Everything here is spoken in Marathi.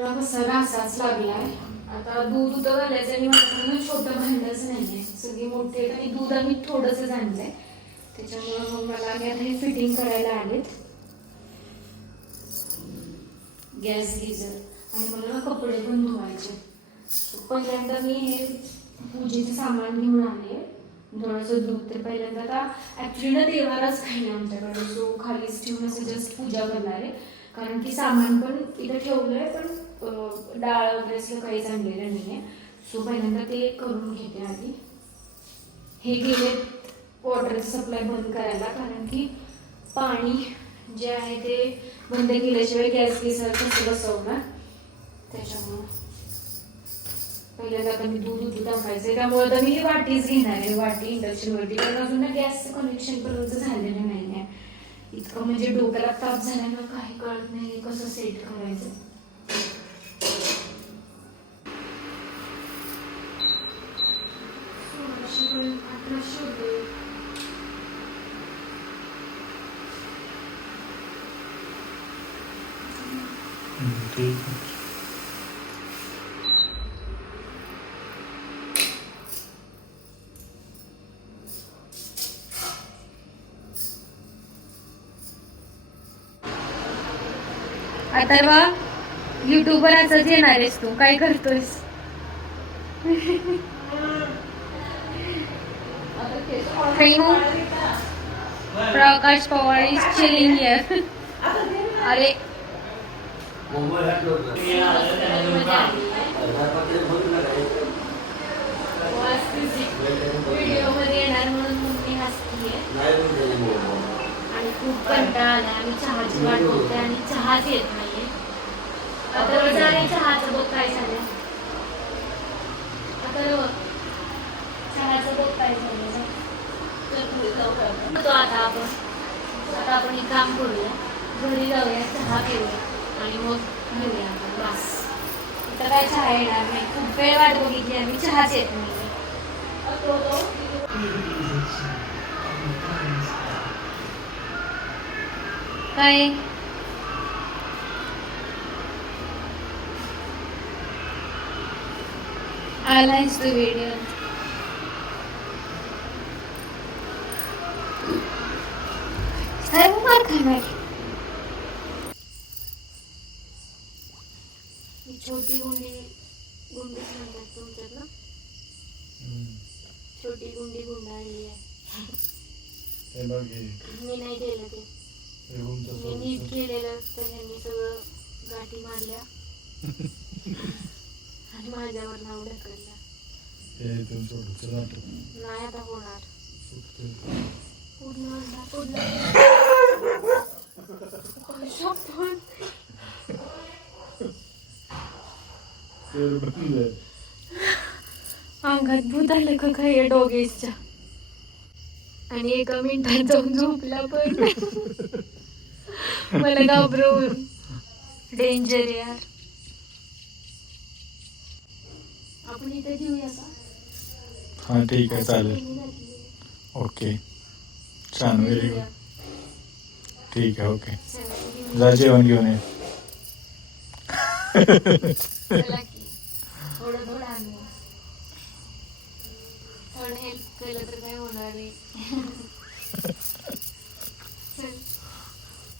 कसा रासाच लागलाय. आता दूध उतव घालायचं आणि माझ्याकडून छोटं भांडच नाहीये, सगळी मोठी आहेत आणि दूध आम्ही थोडंसं आणलंय. त्याच्यामुळं मग मला आम्ही आता हे फिटिंग करायला आलेत गॅस गिझर. आणि मला ना कपडे पण धुवायचे. पहिल्यांदा मी हे पूजेचे सामान घेऊन आले, थोडंसं दूध. तर पहिल्यांदा आता ॲक्च्युली ना देवालाच काही नाही आमच्याकडे, सो खालीच ठेवून असं जस्ट पूजा करणार आहे. कारण की सामान पण इथं ठेवलं आहे, पण डाळ वगैरे असं काहीच आणलेलं नाही आहे. सो पहिल्यांदा ते करून घेते आधी. हे गेले वॉटरचं सप्लाय बंद करायला, कारण की पाणी जे आहे ते बंद केल्याशिवाय गॅस गिझर कसं बसवणार. त्याच्यामुळं पहिल्यांदा आता मी दूध उतू टाकायचं, त्यामुळे आता मी ही वाटीच घेणार आहे, वाटी इंडक्शनवरती. कारण अजून ना गॅसचं कनेक्शन पर्यंत झालेलं नाही आहे. इतकं म्हणजे डोक्याला ताप झाला ना, काही कळत नाही कसं सेट करायचं. अथर्व, युट्यूबवर असंच येणार आहेस तू, काय करतोयस? प्रकाश पवार इज चिलिंग हियर. अरे व्हिडिओ मध्ये येणार म्हणून मम्मी हसतीये आणि खूप कंटाळा आला. आम्ही चहाची वाट बघते आणि चहाच येत नाहीये. आता झाले चहाचं बघ काय झालं. आता चहाचं बघ काय झालं. आता आपण एक काम करूया, घरी जाऊया, चहा पिऊया आणि मग घेऊया आपण. बस इथं काय चहा येणार नाही. खूप वेळ वाट बघितली आम्ही, चहाच येत नाही. काय आलायस तू व्हिडिओ? काय मार खाणार? छोटी गुंडी गुंडीच म्हणतात तुमच्यात ना? छोटी गुंडी गुंडाळली आहे. मी नाही केलं ते, मी नीट केलेलं तर ह्यांनी सगळं गाठी मारल्या आणि माझ्यावर नाव ढकलल्या. नाही आता होणार. अंगात भूत आलं का काय डोगेसच्या. आणि एका मिनिटात जाऊन झोपला पण मला घाबरवून. डेंजर यार. आपण इथे घेऊया का? हाँ ठीक है चालेल. ओके छान, व्हेरी गुड. ठीक आहे, ओके. जा जेवण घेऊन ये. थोडं थोडं हेल्प केलं तर